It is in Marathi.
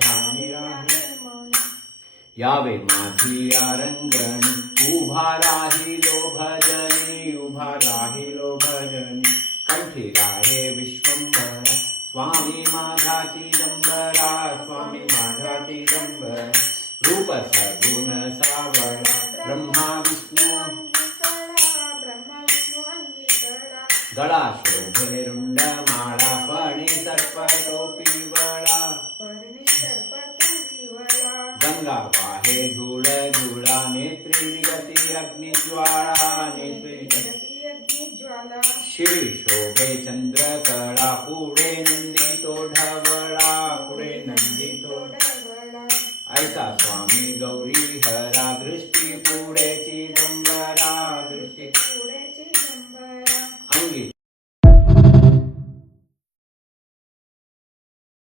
ध्यानी राही यावे माझी रंगणी उभा राहिलो भजनी उभा राहिलो भजनी कंठी राहे विश्वंभरा स्वामी माझा चिदंबरा स्वामी माझा चिदंबरा रूप सगुण सावळा ब्रह्मा विष्णू गळा शोभे रुंड माळा फणी सर्प टोपी वळा गंगा वाहे धूळ धुळा नेत्री निगती अग्निज्वाळा नेत्री शिरी शोभे चंद्र कळा पुढे नंदी तो ढवळा पुढे नंदी तो ऐसा स्वामी गौरी हरा दृष्टी पुढे चिदंबरा